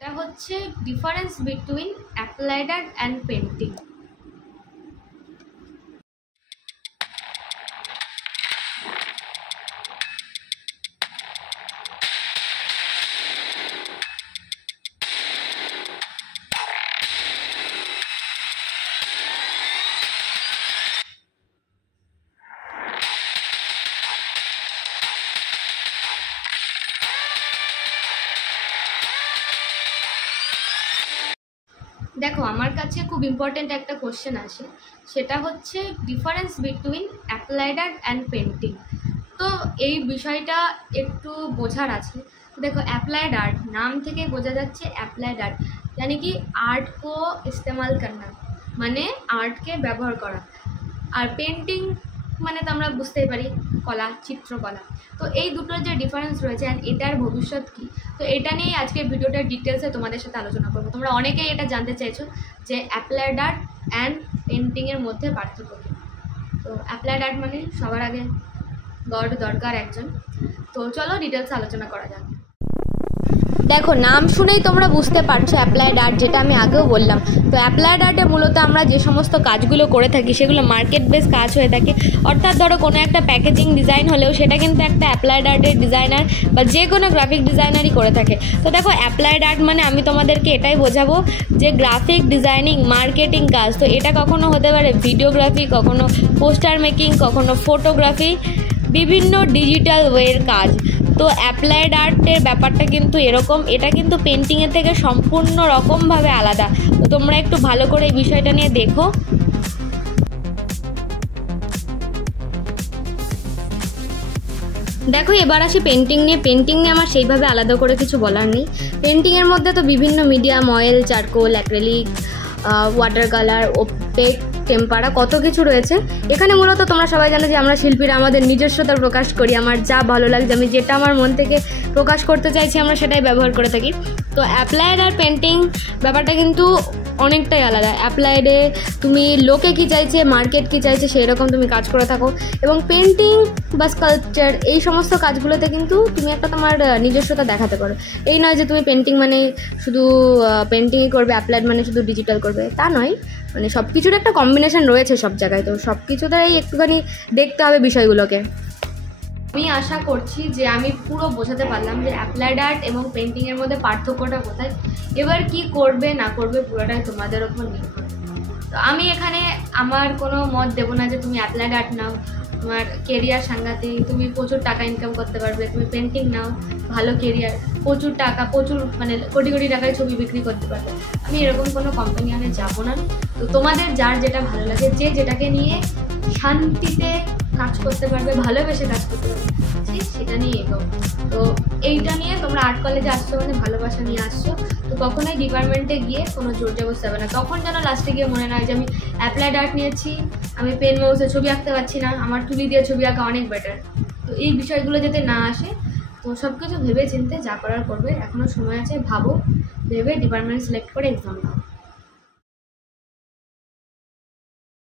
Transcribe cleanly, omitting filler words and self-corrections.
এটা হচ্ছে difference between applied art and painting. দেখো, আমার কাছে খুব ইম্পর্টেন্ট একটা কোশ্চেন আসে, সেটা হচ্ছে difference between applied art and painting. তো এই বিষয়টা একটু বোঝার আছে। দেখো, অ্যাপ্লাইড আর্ট নাম থেকে বোঝা যাচ্ছে অ্যাপ্লাইড আর্ট यानी कि आर्ट को इस्तेमाल करना, মানে আর্টকে ব্যবহার করা। আর পেন্টিং মানে তো আমরা বুঝতেই পারি কলা, চিত্রকলা। তো এই দুটোর যে ডিফারেন্স রয়েছে অ্যান্ড এটার ভবিষ্যৎ কী, তো এটা নিয়েই আজকে ভিডিওটার ডিটেলসে তোমাদের সাথে আলোচনা করবো। তোমরা অনেকেই এটা জানতে চাইছো যে অ্যাপ্লাইড আর্ট অ্যান্ড পেন্টিংয়ের মধ্যে পার্থক্য কী। তো অ্যাপ্লাইড আর্ট মানে সবার আগে গড দরকার একজন। তো চলো ডিটেলসে আলোচনা করা যাক। দেখো, নাম শুনেই তোমরা বুঝতে পারছো অ্যাপ্লাইড আর্ট, যেটা আমি আগেও বললাম। তো অ্যাপ্লাইড আর্টে মূলত আমরা যে সমস্ত কাজগুলো করে থাকি সেগুলো মার্কেট বেস কাজ হয়ে থাকে। অর্থাৎ ধরো কোনো একটা প্যাকেজিং ডিজাইন হলেও সেটা কিন্তু একটা অ্যাপ্লাইড আর্টের ডিজাইনার বা যে কোনো গ্রাফিক ডিজাইনারই করে থাকে। তো দেখো, অ্যাপ্লাইড আর্ট মানে আমি তোমাদেরকে এটাই বোঝাবো যে গ্রাফিক ডিজাইনিং, মার্কেটিং কাজ। তো এটা কখনো হতে পারে ভিডিওগ্রাফি, কখনো পোস্টার মেকিং, কখনো ফটোগ্রাফি, বিভিন্ন ডিজিটাল ওয়ের কাজ। তো অ্যাপ্লাইড আর্টের ব্যাপারটা কিন্তু এরকম, এটা কিন্তু পেন্টিংয়ের থেকে সম্পূর্ণ রকমভাবে আলাদা। তো তোমরা একটু ভালো করে এই বিষয়টা নিয়ে দেখো। দেখো, এবার আসি পেন্টিং নিয়ে। পেন্টিং নিয়ে আমার সেইভাবে আলাদা করে কিছু বলার নেই। পেন্টিংয়ের মধ্যে তো বিভিন্ন medium, oil, charcoal, acrylic, water colour, opaque, tempera, কত কিছু রয়েছে। এখানে মূলত তোমরা সবাই জানো যে আমরা শিল্পীরা আমাদের নিজস্বতা প্রকাশ করি। আমার যা ভালো লাগছে, আমি যেটা আমার মন থেকে প্রকাশ করতে চাইছি, আমরা সেটাই ব্যবহার করে থাকি। তো অ্যাপ্লাইড আর পেন্টিং ব্যাপারটা কিন্তু অনেকটাই আলাদা। অ্যাপ্লাইডে তুমি লোকে কী চাইছে, মার্কেট কী চাইছে, সেই রকম তুমি কাজ করে থাকো। এবং পেন্টিং বা স্কাল্পচার, এই সমস্ত কাজগুলোতে কিন্তু তুমি একটা তোমার নিজস্বতা দেখাতে পারো। এই নয় যে তুমি পেন্টিং মানে শুধু পেন্টিংই করবে, অ্যাপ্লাইড মানে শুধু ডিজিটাল করবে, তা নয়। মানে সব কিছুর একটা কম্বিনেশন রয়েছে সব জায়গায়। তো সব কিছুতেই একটুখানি দেখতে হবে বিষয়গুলোকে। আমি আশা করছি যে আমি পুরো বোঝাতে পারলাম যে অ্যাপ্লাইড আর্ট এবং পেন্টিংয়ের মধ্যে পার্থক্যটা কোথায়। এবার কি করবে না করবে পুরোটাই তোমাদের ওপর নির্ভর। তো আমি এখানে আমার কোনো মত দেবো না যে তুমি অ্যাপ্লাইড আর্ট নাও, তোমার কেরিয়ার সাংঘাতিক, তুমি প্রচুর টাকা ইনকাম করতে পারবে। তুমি পেন্টিং নাও, ভালো কেরিয়ার, প্রচুর টাকা, প্রচুর মানে কোটি কোটি টাকায় ছবি বিক্রি করতে পারবে। আমি এরকম কোনো কোম্পানিয়ানে যাবো না। তো তোমাদের যার যেটা ভালো লাগে, যে যেটাকে নিয়ে শান্তিতে কাজ করতে পারবে, ভালোবেসে কাজ করতে পারবে, সেটা নিয়ে এগো। তো এইটা নিয়ে তোমরা আর্ট কলেজে আসছো মানে ভালোবাসা নিয়ে আসছো। তো কখনোই ডিপার্টমেন্টে গিয়ে কোনো জোর জবরদস্তি হবে না। তখন যেন লাস্টে গিয়ে মনে না হয় যে আমি অ্যাপ্লাইড আর্ট নিয়েছি, আমি পেন মাউসে ছবি আঁকতে পারছি না, আমার তুলি দিয়ে ছবি আঁকা অনেক বেটার। তো এই বিষয়গুলো যাতে না আসে, তো সব কিছু ভেবে চিন্তে যা করার করবে। এখনও সময় আছে, ভাবো, ভেবে ডিপার্টমেন্ট সিলেক্ট করে এক্সাম দাও।